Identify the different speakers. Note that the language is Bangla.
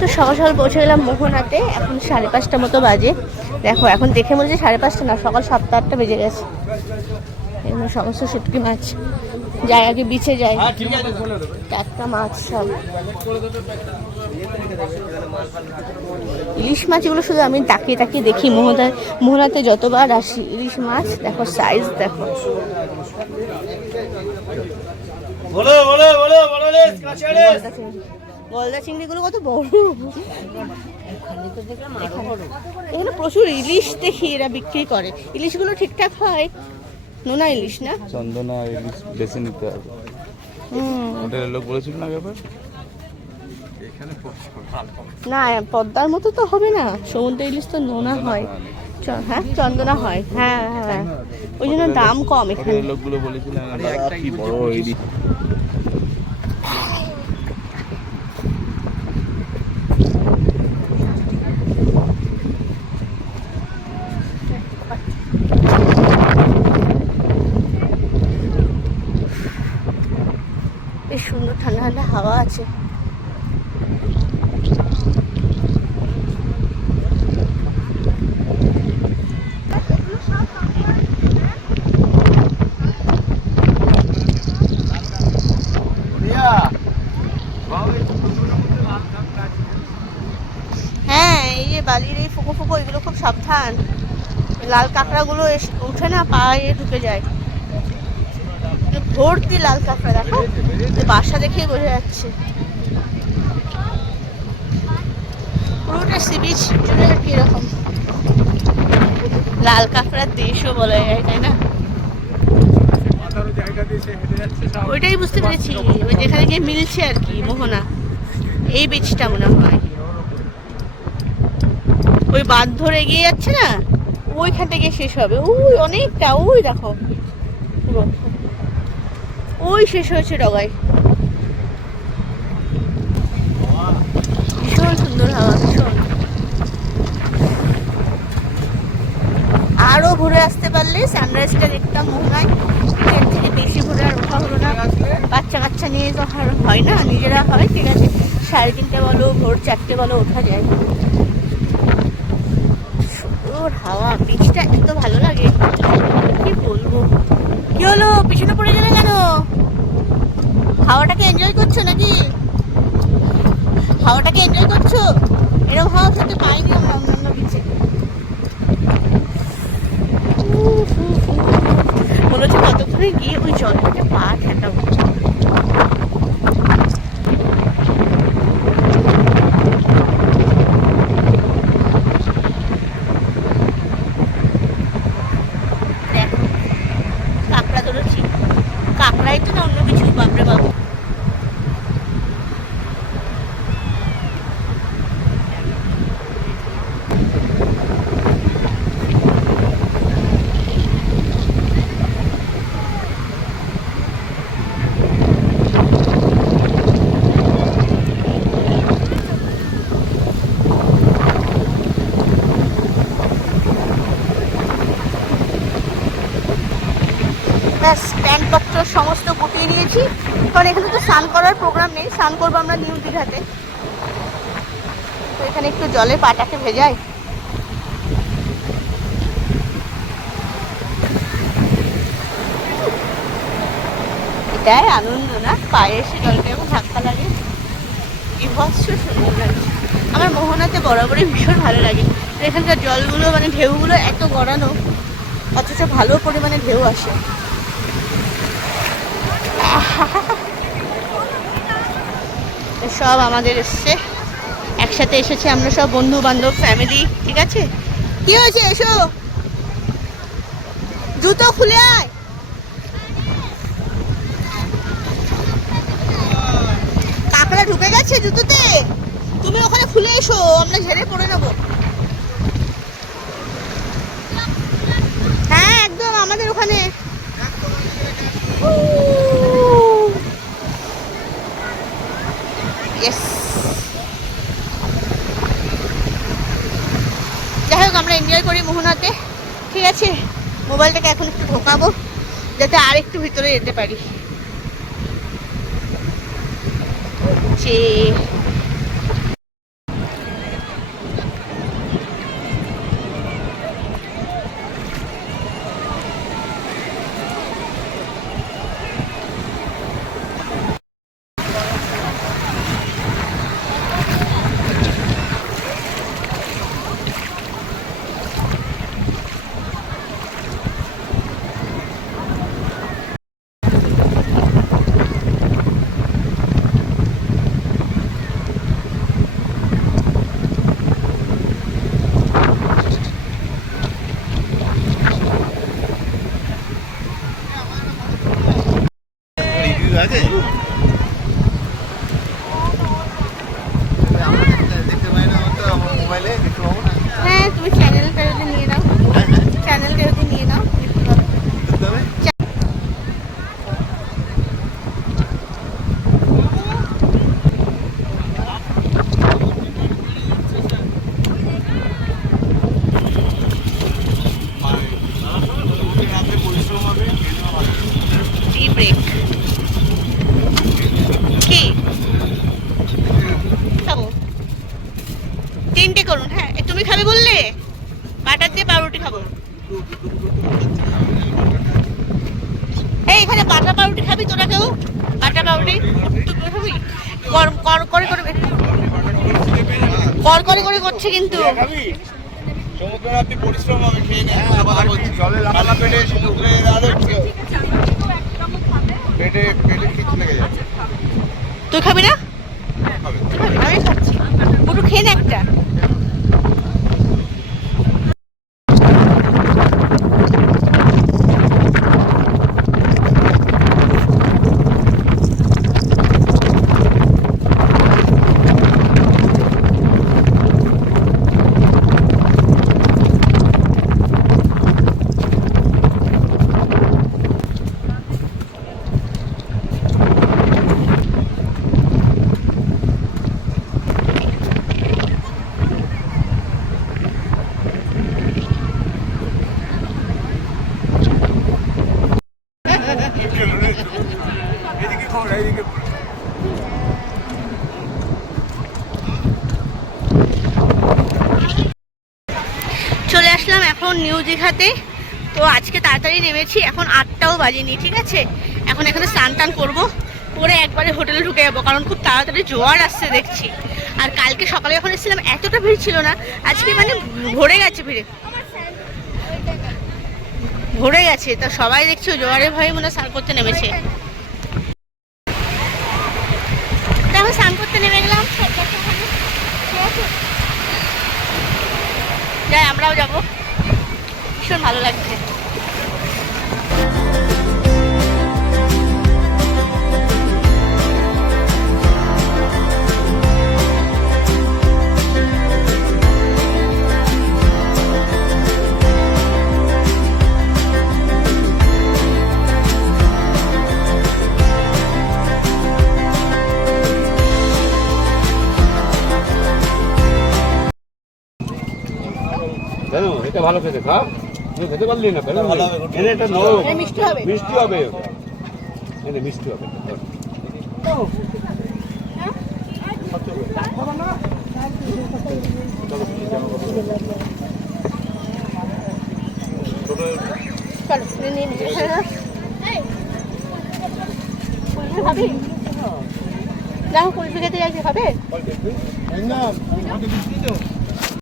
Speaker 1: তো সকাল সকাল পৌঁছে গেলাম মোহনাতে এখন সাড়ে পাঁচটা মতো বাজে। দেখো এখন দেখে মনে হচ্ছে সাড়ে পাঁচটা না সকাল সাতটা আটটা বেজে গেছে। এখানে সমস্ত শুটকি মাছ যায় আগে বিছে যায় টাটকা মাছ সব। ইলিশ মাছ এগুলো শুধু আমি তাকিয়ে তাকিয়ে দেখি মোহনা মোহনাতে যতবার আসি ইলিশ মাছ দেখো সাইজ দেখো।
Speaker 2: বলো বলো বলো বলো
Speaker 1: গলদা চিংড়িগুলো কত বড়। এখানে প্রচুর ইলিশ দেখি এরা বিক্রি করে। ইলিশগুলো ঠিকঠাক হয়? নোনা ইলিশ না?
Speaker 3: চন্দনা ইলিশ বেছে নিতে হবে। হোটেলের লোক বলেছিল না ব্যাপার?
Speaker 1: না পদ্মার মতো তো হবে না। সমুদ্র ইলিশ তো নোনা হয়। হ্যাঁ। চন্দনা হয়। হ্যাঁ হ্যাঁ। ওই জন্য দাম কম এখানে।
Speaker 3: লোকগুলো বলেছিল দাদা কি বড় ইলিশ
Speaker 1: বেশ সুন্দর ঠান্ডা ঠান্ডা হাওয়া আছে। হ্যাঁ এই যে বালির এই ফুকো ফুকো এগুলো খুব সাবধান। লাল কাঁকড়াগুলো এস- উঠে না পায়ে ঢুকে যায়। ভর্তি লাল কাঁকড়া, দেখো? বাসা দেখেই বোঝা যাচ্ছে। পুরোটা সি বিচ জুড়ে আর কি এরকম। লাল কাঁকড়ার দেশও বলা যায়, তাই না? ওইটাই বুঝতে পেরেছি। ওই যেখানে গিয়ে মিলছে আর কি, মোহনা। এই বীজটা মনে হয়। ওই বাঁধ ধরে এগিয়ে যাচ্ছে না? ওইখানটা গিয়ে শেষ হবে। ওই অনেকটা, ওই দেখো। ওই শেষ হয়েছে ডগায়। ভীষণ সুন্দর হাওয়া, ভীষণ। আরও ঘুরে আসতে পারলে সানরাইজটা দেখতাম মোহনায় এর থেকে বেশি ঘুরে আর ওঠা হলো না। বাচ্চা কাচ্চা নিয়ে তো আর হয় না, নিজেরা হয়, ঠিক আছে। সাড়ে তিনটে বলো, ভোর চারটে বলো, ওঠা যায়। সুন্দর হাওয়া বীজটা এত ভালো লাগে। কি বলব? কি হলো? পিছনে পড়ে গেলে কেন? হাওয়াটাকে এনজয় করছ নাকি? হাওয়াটাকে এনজয় করছ? এরকম হাওয়া খেতে পাইনি আমরা অন্যান্য বিচে মনে হচ্ছে কতক্ষণে গিয়ে ওই জলটাকে পা ঠেকাবো দেখো কাঁকড়া ধরেছি কাঁকড়াই তো না অন্য কিছু বাপরে বাবু প্যান্টপত্র সমস্ত গুটিয়ে নিয়েছি। কারণ এখানে তো স্নান করার প্রোগ্রাম নেই, স্নান করব আমরা নিউ দীঘাতে। তো এখানে একটু জলে পাটাকে ভেজাই। এটাই আনন্দ না? পায়ে এসে জলটা এবং ধাক্কা লাগে। বিভৎস আমার মোহনাতে বরাবরই ভীষণ ভালো লাগে। এখানকার জলগুলো মানে ঢেউগুলো এত গড়ানো, অথচ ভালো পরিমাণে ঢেউ আসে। সব আমাদের এসছে। একসাথে এসেছে আমরা সব বন্ধু বান্ধব ফ্যামিলি ঠিক আছে? কি হয়েছে? এসো। জুতো খুলে আয়। কাঁকড়া ঢুকে গেছে জুতোতে। তুমি ওখানে খুলে এসো, আমরা ঝেড়ে পড়ে নেব। হ্যাঁ একদম আমাদের ওখানে ইয়েস যাই হোক, আমরা এনজয় করি মোহনাতে। ঠিক আছে, মোবাইলটাকে এখন একটু ঢোকাবো, যাতে আর একটু ভিতরে যেতে পারি। যে আছে হ্যাঁ তুমি চ্যানেল ফেরোতে নিয়ে নাও। হ্যাঁ। চ্যানেল ফেরোতে নিয়ে নাও দেখতে পাবে? করে করছে কিন্তু।
Speaker 2: সমুদ্রের আপনি পরিশ্রম হবে খেয়ে নেন কথা জলে লাফালা পেটে সমুদ্রে আরে পেটে পেটে খিচু লেগে যাবে
Speaker 1: তুই খাবি না? আমি খাচ্ছি। পুরো খেয়ে নে একটা। নিউ দীঘাতে তো আজকে তাড়াতাড়ি নেমেছি, এখন আটটাও বাজেনি, ঠিক আছে? এখন এখানে স্নান টান করব, করে একবারে হোটেলে ঢুকে যাব, কারণ খুব তাড়াতাড়ি জোয়ার আসছে দেখছি। আর কালকে সকালে যখন এসেছিলাম, এতটা ভিড় ছিল না, আজকে মানে ভরে গেছে ভিড়ে। ভরে গেছে, তা সবাই দেখছ জোয়ারে ভয়ে মনে স্নান করতে নেমেছে। দেখো স্নান করতে নেমে গেলাম। যাই, আমরাও যাব। ভীষণ ভালো লাগছে।
Speaker 3: ভালো খেতে খা তুই খেতে পারলি না
Speaker 2: হবে,
Speaker 3: এনে এটা নো
Speaker 1: মিষ্টি হবে।
Speaker 3: মিষ্টি হবে এনে মিষ্টি হবে।
Speaker 1: চলো নিয়ে নিয়ে দেখো কুলফি খেতে যাচ্ছি খাবে?
Speaker 2: না